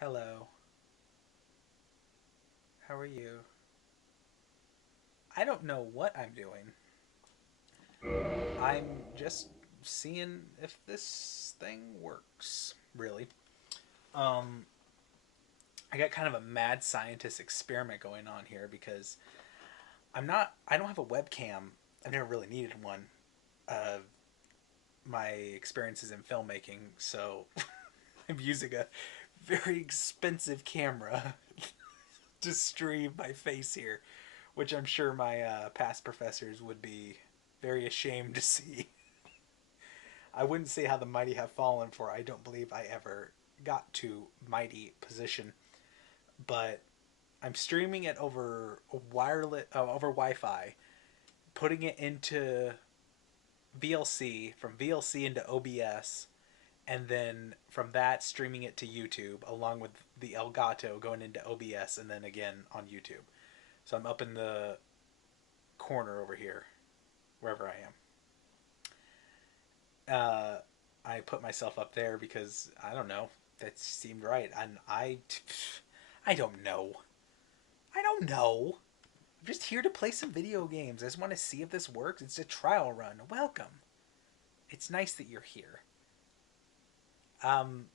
Hello. How are you? I don't know what I'm doing. I'm just seeing if this thing works, really. Um, I got kind of a mad scientist experiment going on here because I don't have a webcam. I've never really needed one. Uh, my experiences in filmmaking, so I'm using a very expensive camera to stream my face here, which I'm sure my past professors would be very ashamed to see. I wouldn't say how the mighty have fallen, for I don't believe I ever got to mighty position. But I'm streaming it over wireless, over Wi-Fi, putting it into VLC, from VLC into OBS, and then from that streaming it to YouTube, along with the Elgato going into OBS, and then again on YouTube. So I'm up in the corner over here, wherever I am. I put myself up there because I don't know. That seemed right, and I don't know. I don't know. I'm just here to play some video games. I just want to see if this works. It's a trial run. Welcome. It's nice that you're here. Um,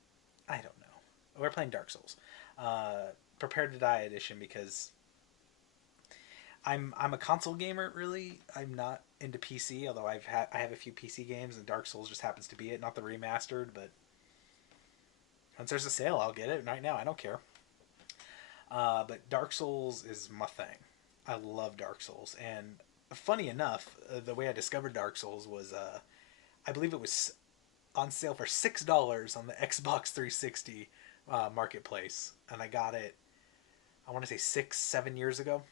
I don't know. We're playing Dark Souls. Uh, Prepare to Die edition because I'm a console gamer really. I'm not into PC, although I have a few PC games and Dark Souls just happens to be it. Not the remastered, but once there's a sale, I'll get it. Right now, I don't care. But Dark Souls is my thing. I love Dark Souls, and funny enough, the way I discovered Dark Souls was I believe it was on sale for $6 on the Xbox 360 marketplace, and I got it. I want to say 6, 7 years ago.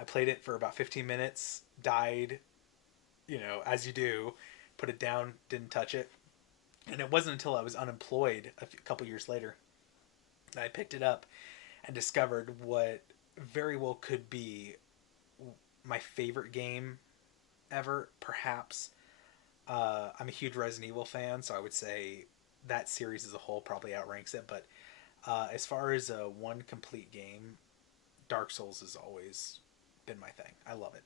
I played it for about 15 minutes, died, as you do, put it down, didn't touch it, and it wasn't until I was unemployed a couple years later that I picked it up and discovered what very well could be my favorite game ever, perhaps. I'm a huge Resident Evil fan, so I would say that series as a whole probably outranks it. But as far as a one complete game, Dark Souls has always been my thing. I love it.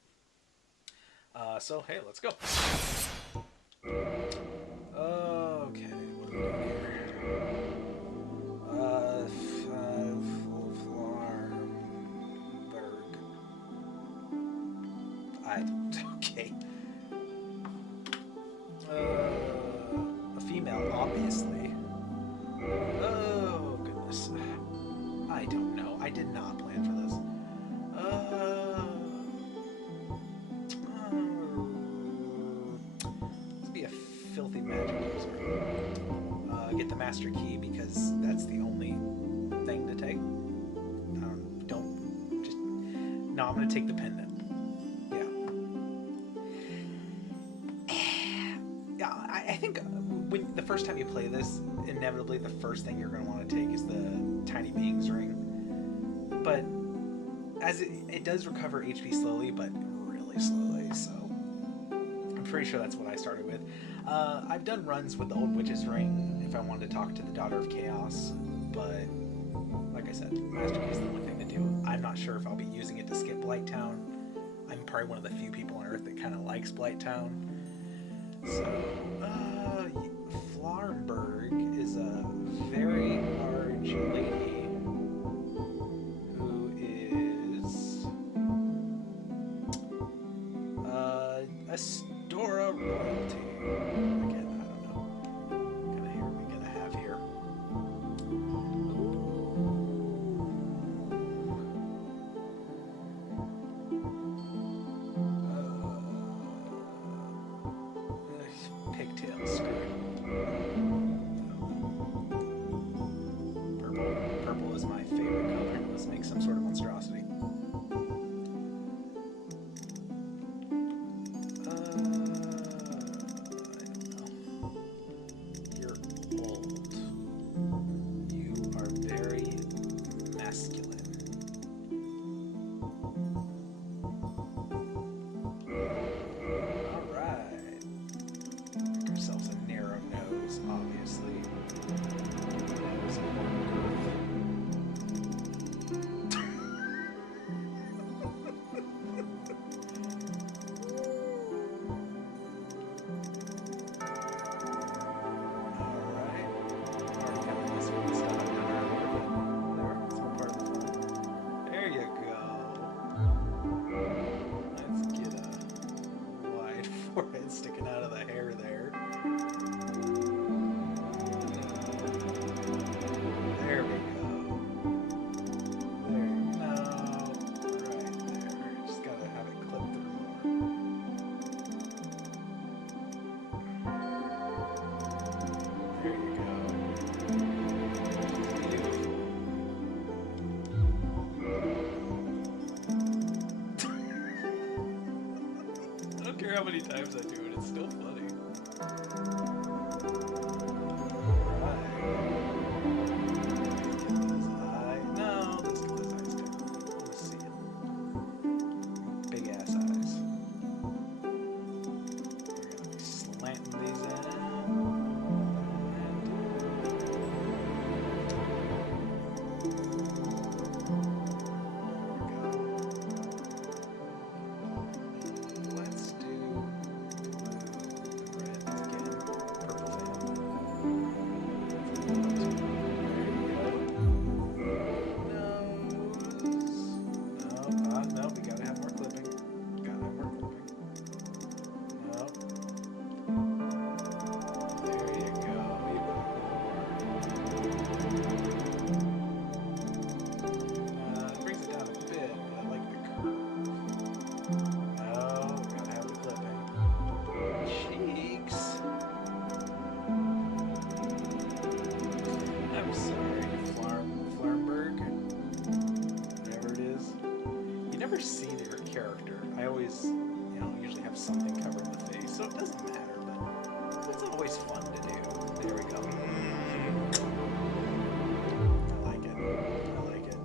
So hey, let's go. Okay, what do we got here? Flarmberg. I okay. A female, obviously. Oh goodness. I don't know. I did not plan for this. Let's be a filthy magic user. Get the master key because that's the only thing to take. Don't just. No, I'm gonna take the pendant. Yeah. Yeah, I think when the first time you play this, inevitably the first thing you're going to want to take is the tiny beings ring. But as it does recover HP slowly, but really slowly, so I'm pretty sure that's what I started with. I've done runs with the old witch's ring if I wanted to talk to the daughter of chaos, but like I said, master key is the only thing to do. I'm not sure if I'll be using it to skip Blighttown. I'm probably one of the few people on Earth that kind of likes Blighttown. So, Flarmberg is a very large lady who is Astora royalty. Again, I don't know what kind of hair we gonna have here. Pigtails, screw it. how many times I do it. It's still funny. No, let's get those eyes down. Let's see it. Big ass eyes. We're gonna be slanting these in. No, we gotta have more clipping. Gotta have more clipping. No. There you go. It brings it down a bit, but I like the curve. No, gotta have the clipping. Cheeks. I'm sorry, Flarnberg. Whatever it is. You never see their character. I always, usually have something covering the face, so it doesn't matter, but it's always fun to do. There we go. I like it. I like it.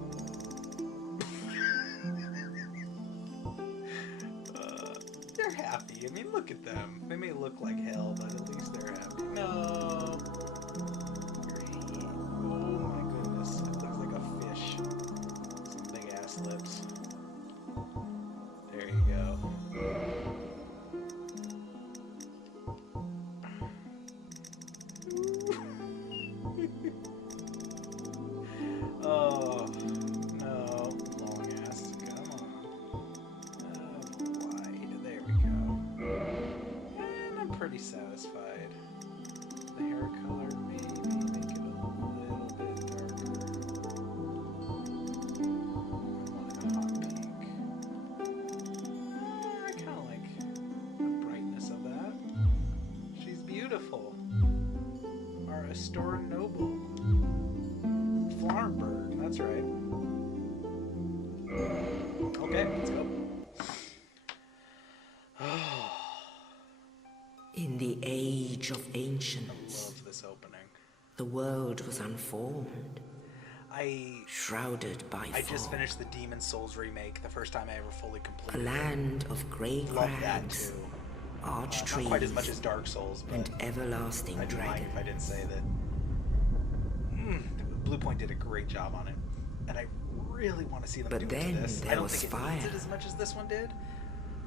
They're happy. I mean, look at them. They may look like hell, but at least they're happy. No. Your hand. Oh my goodness. It looks like a fish. Some big ass lips. There you go. Oh, no. Long ass. Come on. Wide. There we go. And I'm pretty satisfied. The hair color, maybe make it a little bit darker. I want it hot pink. I kind of like the brightness of that. She's beautiful. Our Astor Noble. Flarnberg, that's right. Okay, let's go. In the age of I ancients, love this opening. the world was unformed, shrouded by I fog. just finished the Demon Souls remake, the first time I ever fully A completed it. land of grey Love that crags, too. arch Not trees, quite as much as Dark Souls, but and everlasting I'd be lying dragons. if I didn't say that. Blue Point did a great job on it, and I really want to see them But do it then to this. there I don't was think it fire. needs it as much as this one did.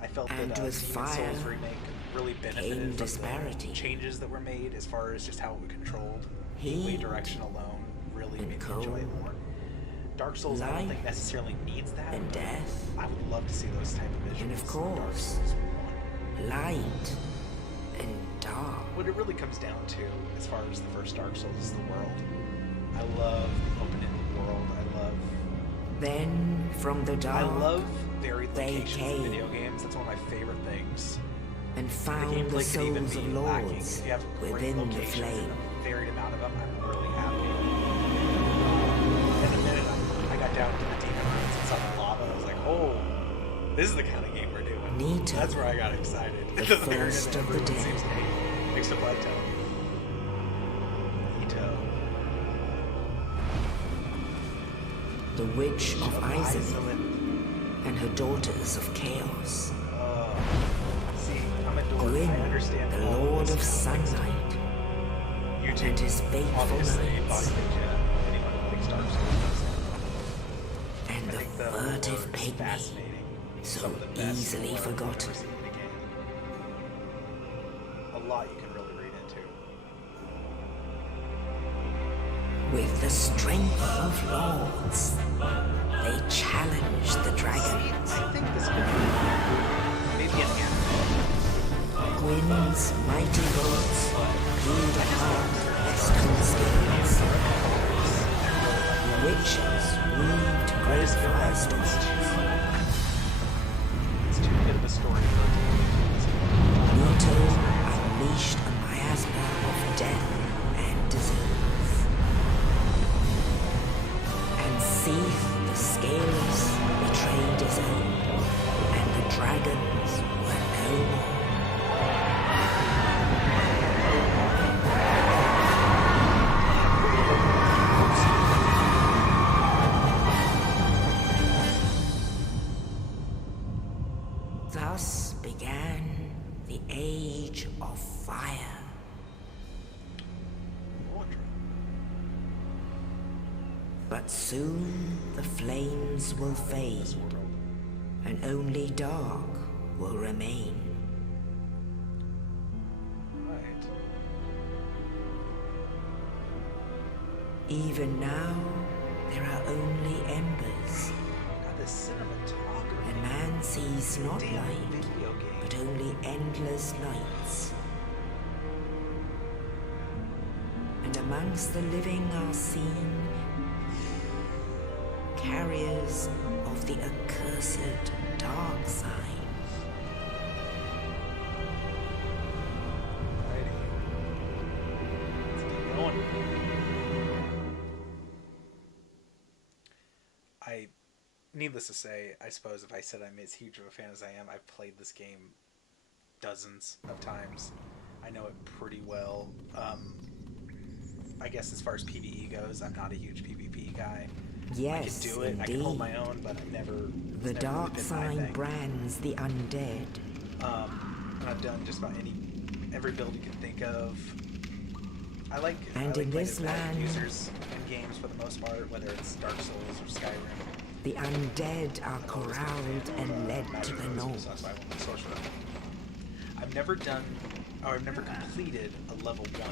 I felt And that with Demon fire Souls remake really came benefited from disparity. the changes that were made as far as just how it was controlled. Heat Gateway direction alone really and made me enjoy it cold. more. Dark Souls, I don't think Light necessarily needs that. and death, I would love to see those type of visuals. And of in Dark course, Souls 1. light and dark. What it really comes down to, as far as the first Dark Souls, is the world. I love the open-ended world. Then from the I dark love varied they locations in came video games. That's one of my favorite things. and The found the gameplay could even souls be of lacking. lords If you have great within the locations flame. and a varied amount of them, I'm really happy. And the minute I got down to the demon ruins and saw the lava, I was like, oh, this is the kind of game we're doing. Nito, That's where I got excited. the Mirror first that of the everyone dead. seems to hate. Except Plateau. Nito. the witch of Izalith Izalith. and her daughters of chaos, See, I'm a dork. Gwyn, I understand the all Lord this of kind Sunlight, YouTube, and his faithful obviously, knights, Body anyone who likes Dark Souls knows that. and I the think the furtive lore is pygmy, fascinating. so Some of the best easily lore I've forgotten. ever seen in a game. A lot you can really read into. with the strength of lords, they challenge the dragon. See, I think this could be maybe an anime. Gwyn's mighty bolts glued upon the western scales. The witches weaved great firestorms. It's too good of a story for it to be. Nito unleashed a miasma of death and disease. And Seath, the scaleless, betrayed his own, and the dragons were no more. But soon the flames will fade, and only dark will remain. Right. Even now, there are only embers, God, this cinematography. and man sees not Damn light, video game. but only endless nights. And amongst the living are seen carriers of the accursed dark side. Alrighty. Let's keep going. Needless to say, I suppose if I said I'm as huge of a fan as I am, I've played this game dozens of times. I know it pretty well. I guess as far as PvE goes, I'm not a huge PvP guy. Yes, I can do it, indeed. I can hold my own, but I've never... The never dark really been my side thing. brands the undead. And I've done just about every build you can think of. I like And I in like this playing as land- users in games for the most part, whether it's Dark Souls or Skyrim. The undead are corralled and led to the north. Sorcerer. I've never completed a level 1.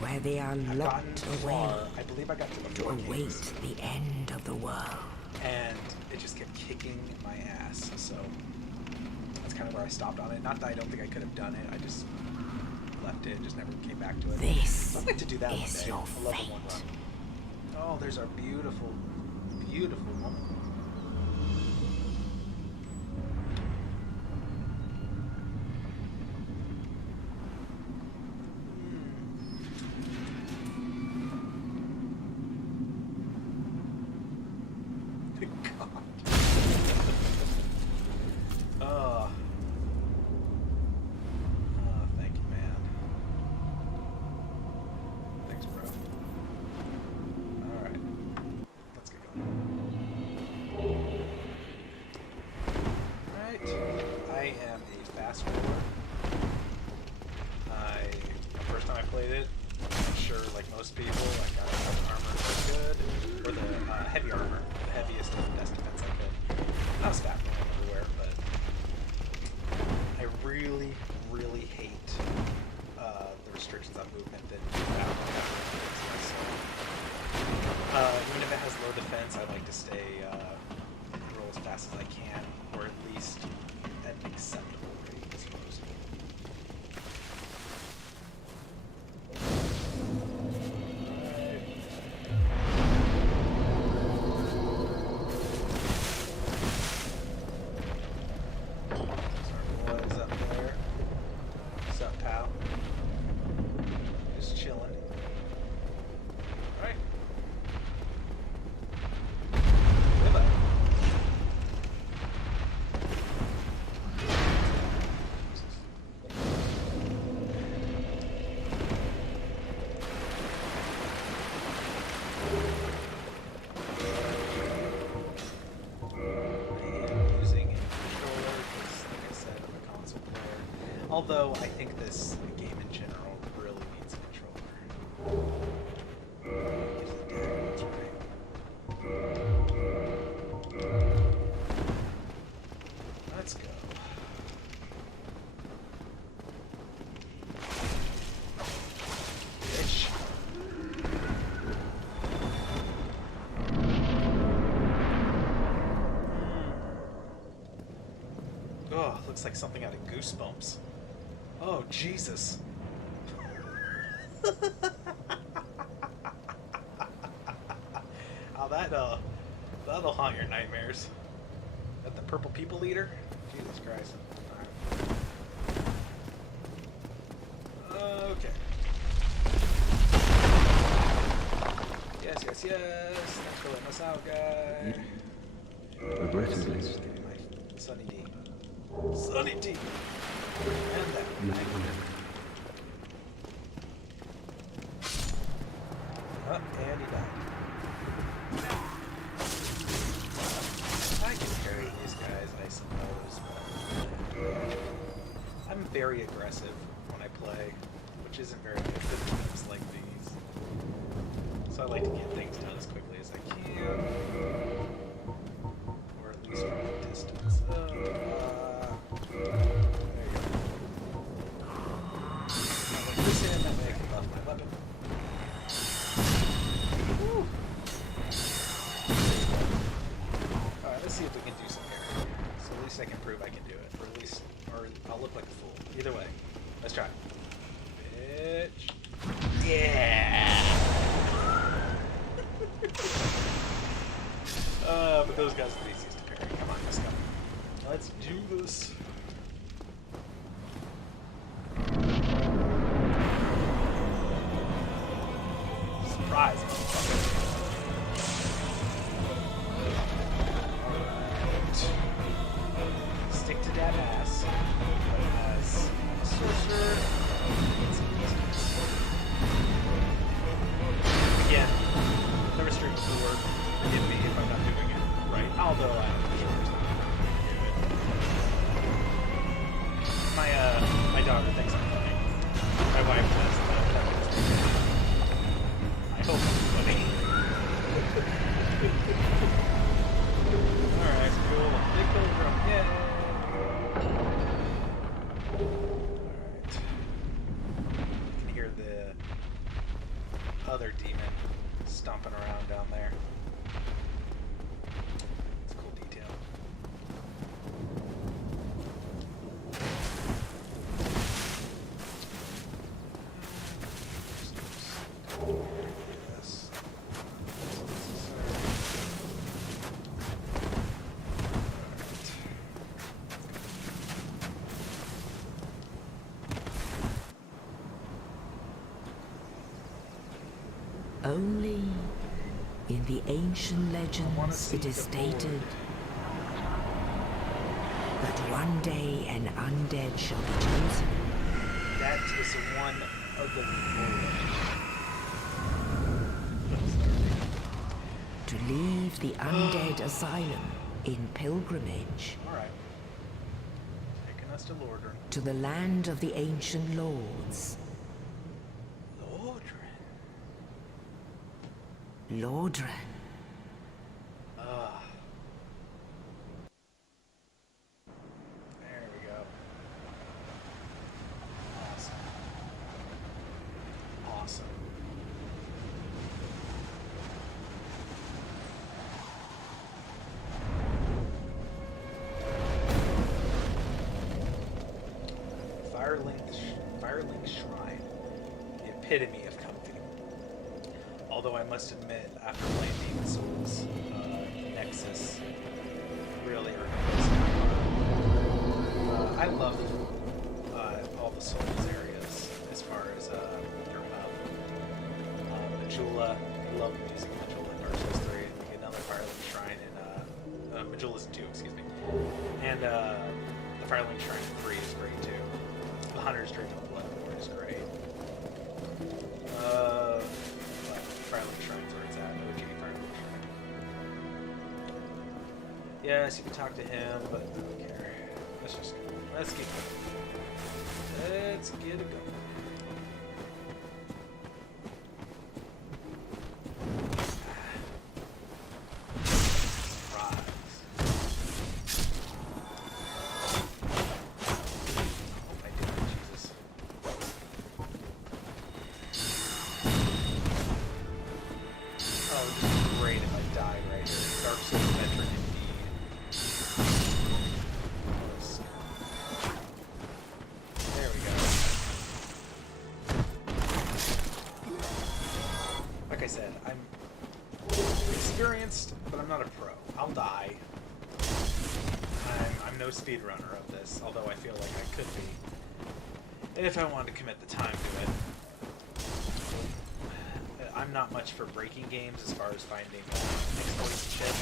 Where they are I've gotten locked away far. I believe I got to the to 4 await games, the end of the world. and it just kept kicking my ass. So that's kind of where I stopped on it. Not that I don't think I could have done it. I just left it. Just never came back to it. This I'd like to do that one is day. your A level 1 fate. run. Oh, there's our beautiful, beautiful woman. God. Oh. Oh, thank you, man. Thanks, bro. Alright. Let's get going. Alright. I am a fast forward. The first time I played it, I'm sure, like most people, I got the armor that's good, or the heavy armor, the heaviest and best defense I could. Not a stat point everywhere, but I really, really hate the restrictions on movement that Battle has. Even if it has low defense, I like to stay roll as fast as I can, or at least at an acceptable rate, I suppose. Boys up there. What's up, pal? Just chilling. Alright. Goodbye. Using a controller because, like I said, I'm a console player. Although I think this game in general really needs a controller. Use the dagger, that's right. Let's go. Bitch. Oh, looks like something out of Goosebumps. Oh, Jesus. Oh, that'll haunt your nightmares. That the purple people eater? Jesus Christ. Alright. Okay. Yes, yes, yes. Thanks for letting us out, guy. Regrettably, Just give me my Sunny D. Sunny D! And that. you Thank you. Oh, and he died. I can carry these guys, I suppose, but I'm very aggressive when I play, which isn't very good for games like these. So I like to get things done as quickly as I look like a fool. Either way. Let's try. Bitch. Yeah! But those guys are the easiest to parry. Come on, let's go. Let's do this. Surprise, motherfucker. Alright. Stick to that ass. As a sorcerer. Again, the restrict sword. Forgive me if I'm not doing it right. Although I'm sure it's not. My daughter thinks I'm funny. My wife does. I hope it's funny. Alright, cool. Big kill drum. Yay! Alright. You can hear the other demon stomping around down there. It's a cool detail. Yes. Only in the ancient legends it is stated that one day an undead shall be chosen. That is one of the To leave the undead asylum in pilgrimage Alright. Taking us to Lordran. to the land of the ancient lords. Lordran. There we go. Awesome. Awesome. Firelink Shrine. The epitome of comfy. Although I must admit, after playing Demon Souls, Nexus really irks me. I love all the Souls areas as far as Majula. I love the music of Majula in Dark Souls 3. And another Firelink Shrine in Majula's 2, excuse me. And the Firelink Shrine in 3 is great too. The Hunter's Dream of Bloodborne is great. Firelink Shrine's where it's at. OG Firelink Shrine. Yes, you can talk to him, but I don't care. Let's just go. Let's get going. Let's get it going. Like I said, I'm experienced, but I'm not a pro. I'll die. I'm no speedrunner of this, although I feel like I could be. If I wanted to commit the time to it. I'm not much for breaking games as far as finding exploits and shit.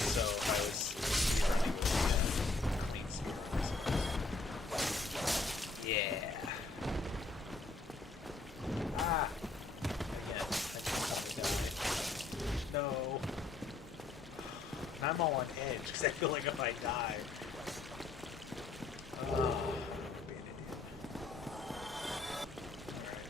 So if I was speedrunning, it would be a clean speedrun. Yeah. Ah. Again, I just probably die. No. And I'm all on edge because I feel like if I die. Oh, I'm gonna be an idiot. Alright.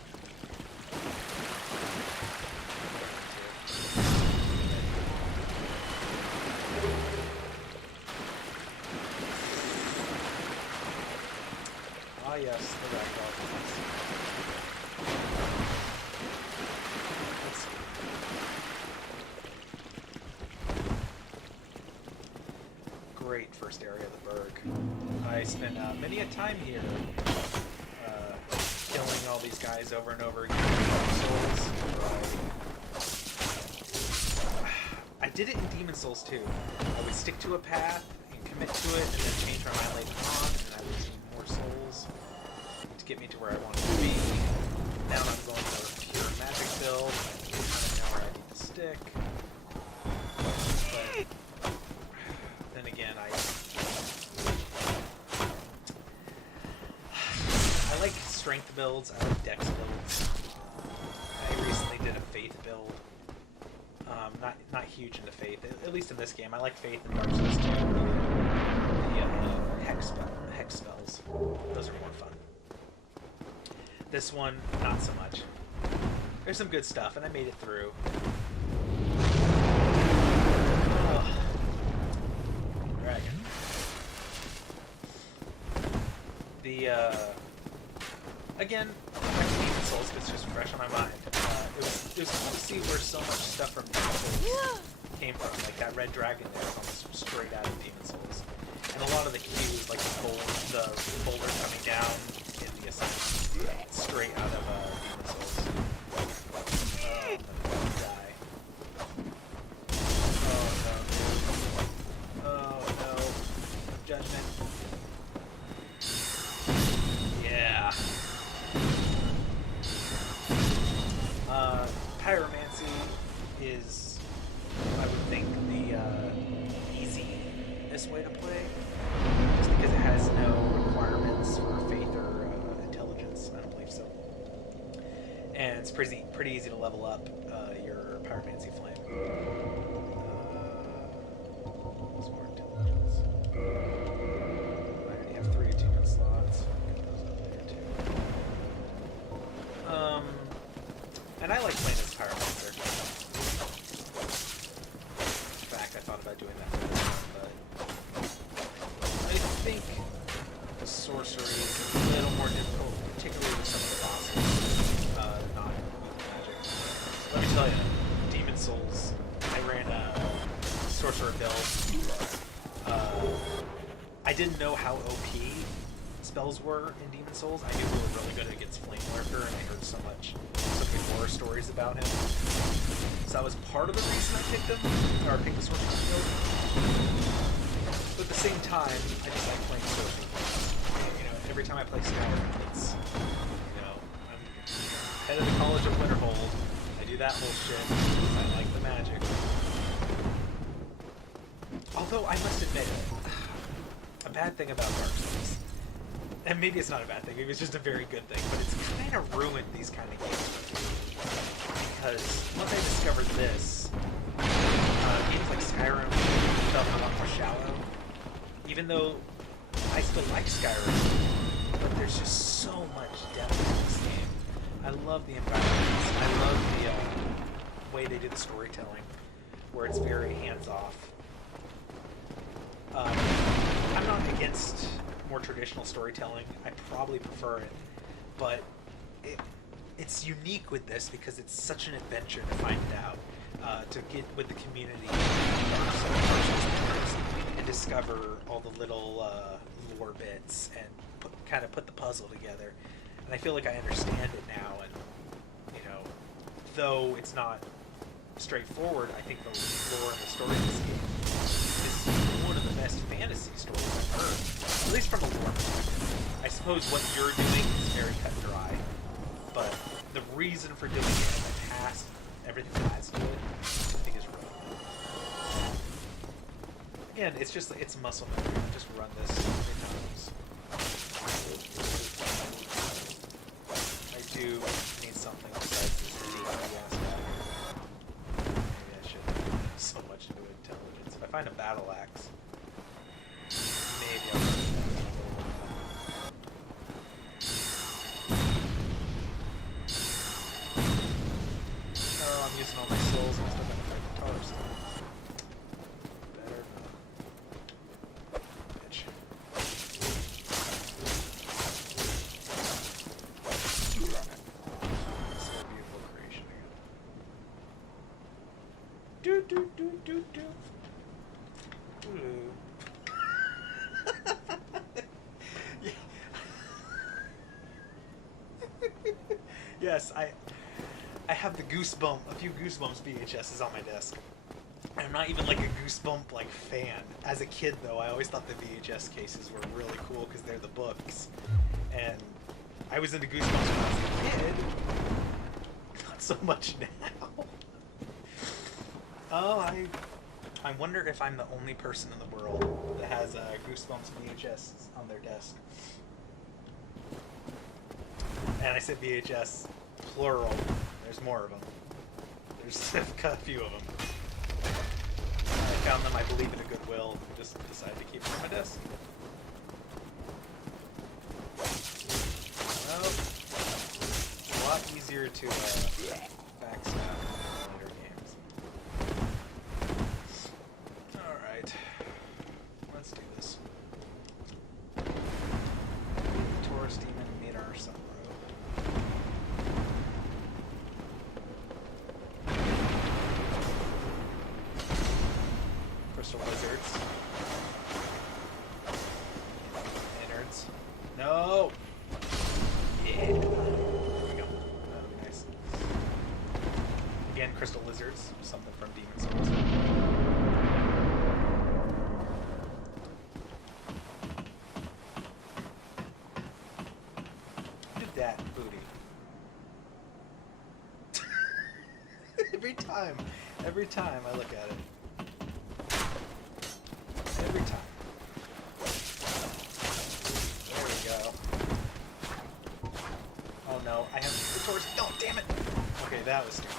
Ah yes, the ragdoll. Let's see. Great. great first area of the Berg. I spent many a time here killing all these guys over and over again with Souls. I did it in Demon Souls too. I would stick to a path and commit to it, and then change my mind later on, and I would need more souls to get me to where I wanted to be. Now I'm going for a pure magic build. I kind of know where I need to stick. But then again, I like strength builds. I like dex builds. I recently did a faith build. Not huge into faith, at least in this game. I like faith in Dark Souls 2. The hex spells. Those are more fun. This one, not so much. There's some good stuff, and I made it through. Oh. Dragon. Again, back to Demon Souls, because it's just fresh on my mind. It was cool to see where so much stuff from Demon Souls came from. Like that red dragon there is almost straight out of Demon Souls. And a lot of the cues, like the boulder coming down in the asylum, straight out of Demon Souls. Oh, I'm gonna die. Oh no, dude. Oh no. Judgment. Yeah. Pyromancy is, I would think, the easiest way to play, just because it has no requirements for faith or intelligence. I don't believe so, and it's pretty easy to level up your pyromancy flame. What's more intelligence? I already have 3 attunement slots. Get those up there too. And I like playing as Pyromancer. In fact, I thought about doing that for this one, but I think the sorcery is a little more difficult, particularly with some of the bosses, not with magic. Let me tell you, Demon Souls, I ran a sorcerer build. I didn't know how OP spells were in Demon Souls. I knew we were really good against Flame Lurker, and I heard so many horror stories about him. So that was part of the reason I picked him, or picked the sorcerer build. But at the same time, I just like playing sorcerer. You know, every time I play Skyrim, it's, you know, I'm head of the College of Winterhold. I do that whole shit because I like the magic. Although I must admit, a bad thing about Dark Souls, and maybe it's not a bad thing, maybe it's just a very good thing, but it's kind of ruined these kind of games for me. Because once I discovered this, games like Skyrim felt a lot more shallow. Even though I still like Skyrim, but there's just so much depth in this game. I love the environments. I love the way they do the storytelling, where it's very hands-off. I'm not against more traditional storytelling. I probably prefer it, but it's unique with this because it's such an adventure to find it out, to get with the community and discover all the little lore bits and kind of put the puzzle together. And I feel like I understand it now, and you know, though it's not straightforward, I think the lore and the story of this game is one of the best fantasy stories I've heard, at least from a lore perspective. I suppose what you're doing is very cut and dry, but the reason for doing it and the past, everything that adds to it, I think is really cool. Again, it's just, it's muscle memory. I just run this 3 times. I do need something besides this ridiculous aspect. Maybe I should have so much into intelligence. If I find a battle axe, maybe I'll run that. Oh, I'm using all my souls and stuff. I can fight the taller stuff. Better not. Bitch. So beautiful creation again. Do do do do do. Ooh. Yes, I have the Goosebump, a few Goosebumps VHSs on my desk. I'm not even like a Goosebump like fan. As a kid though, I always thought the VHS cases were really cool because they're the books. And I was into Goosebumps when I was a kid. Not so much now. Oh, I wonder if I'm the only person in the world that has Goosebumps VHS on their desk. And I said VHS, plural. There's more of them. There's a few of them. I found them, I believe, in a Goodwill, and just decided to keep them on my desk. Well, a lot easier to backstab later games. Alright. Let's do this. Taurus Demon, meet our Sunrow. Crystal Lizards. Innards. No! Yeah! There we go. That'll be nice. Again, Crystal Lizards. Something from Demon Souls. Look at that booty. Every time I look at it. Every time. There we go. Oh no, I have the torch. Oh, damn it! Okay, that was stupid.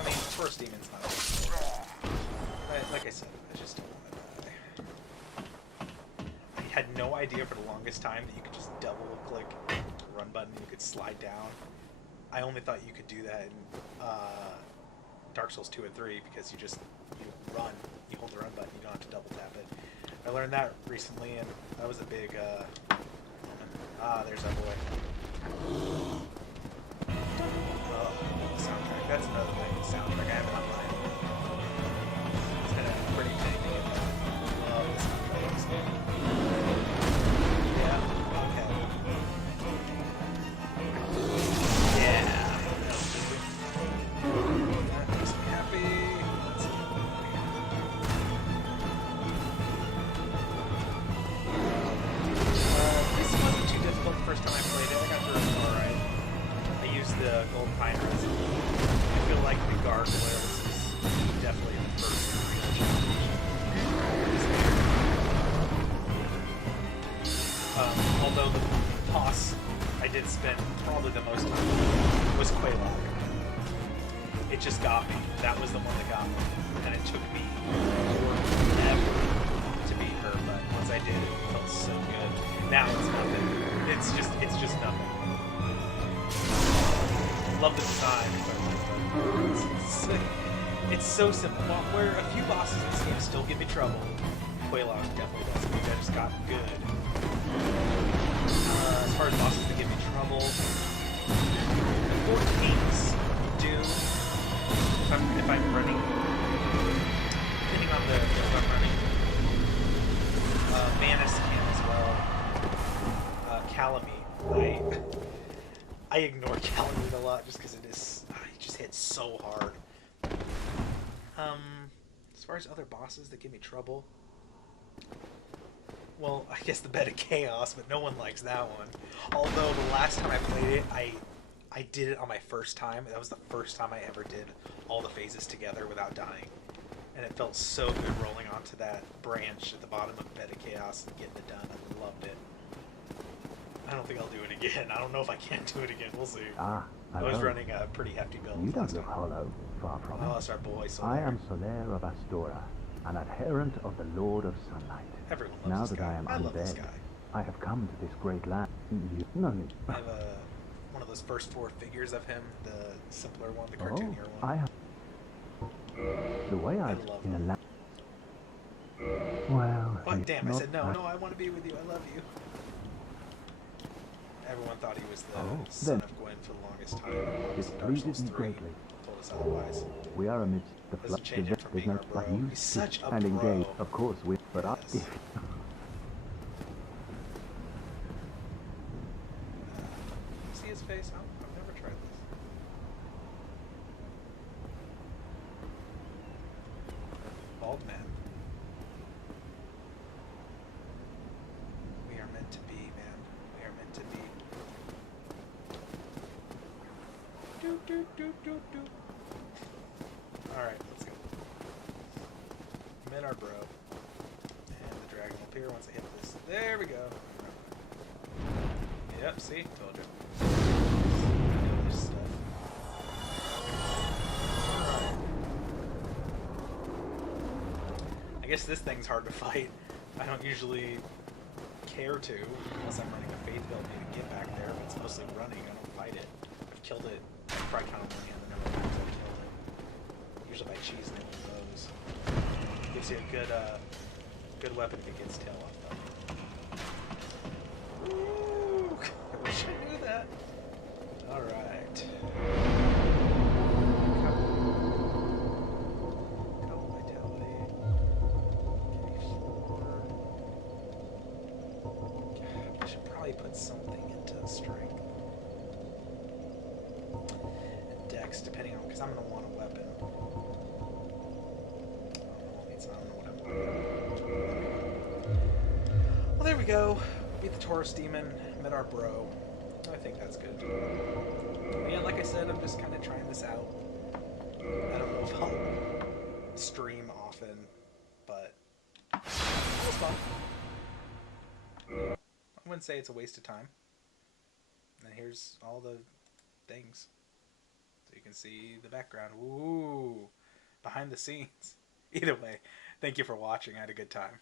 I mean, Taurus Demon's not like I said, I just don't want to die. I had no idea for the longest time that you could just double click the run button and you could slide down. I only thought you could do that in Dark Souls 2 and 3 because you run, you hold the run button, you don't have to double tap it. I learned that recently and that was a big there's that boy. Oh, soundtrack. That's another thing, soundtrack. I have it on mine. It's kind of pretty tanky. Oh, it's not playing. Yeah, okay. Yeah. That makes me happy. Let's see. This wasn't too difficult the first time I played it. I got through it alright. I used the gold pine resin. I feel like the gargoyles is definitely the first real challenge. Although the boss I did spend probably the most time was Quelaag. It just got me. That was the one that got me. And it took me forever to beat her, but once I did, it felt so good. Now it's nothing. It's just nothing. Love the design. It's so simple. Well, where a few bosses in this game still give me trouble, Quelaag definitely does. That just got good. As far as bosses that give me trouble, 14s do. If I'm running, depending on if I'm running, Manus can as well. Calamine, I ignore Calamine a lot just because it just hits so hard. As far as other bosses that give me trouble, well, I guess the Bed of Chaos, but no one likes that one. Although the last time I played it, I did it on my first time. That was the first time I ever did all the phases together without dying. And it felt so good rolling onto that branch at the bottom of Bed of Chaos and getting it done. I loved it. I don't think I'll do it again. I don't know if I can do it again. We'll see. I was running a pretty hefty build. You don't look hollow, far from Oh, it. that's our boy, Soler. I am Soler of Astora, an adherent of the Lord of Sunlight. Everyone Now loves this that guy. I am love this undead, guy. I have come to this great land. No need. I have one of those first 4 figures of him, the simpler one, the Oh, cartoonier one. I have. The way I I love in a him. land. Well, But it's damn, I not said no, that- no, I want to be with you, I love you. Everyone thought he was the Oh, son then. of Gwen for the longest time. It Dark Souls pleases me 3 greatly. told us otherwise. We are amidst the Doesn't flood change of it from being our business that bro. you He's such a and engage, bro. of course, with. But Yes. this? Oh, I've never tried this. Bald man. We are meant to be, man. We are meant to be. Do do do do do. Alright, let's go. Met our bro. And the dragon will appear once I hit this. There we go. Yep, see? Told you. This stuff. Alright. I guess this thing's hard to fight. I don't usually care to, unless I'm running a faith build and need to get back there, but it's mostly running. I don't fight it. I've killed it. I've probably counted one hand the number of times I've killed it. Usually by cheesing it with those. Gives you a good weapon if it gets tail off though. Ooh, I wish I knew that. Alright. Couple vitality. I should probably put something into strength. And dex, depending on, because I'm going to want a weapon. Well, there we go. Beat the Taurus demon, met our bro. I think that's good. Yeah, like I said, I'm just kind of trying this out. I don't know if I'll stream often, but it was fun. I wouldn't say it's a waste of time. And here's all the things. So you can see the background. Ooh, behind the scenes. Either way, thank you for watching. I had a good time.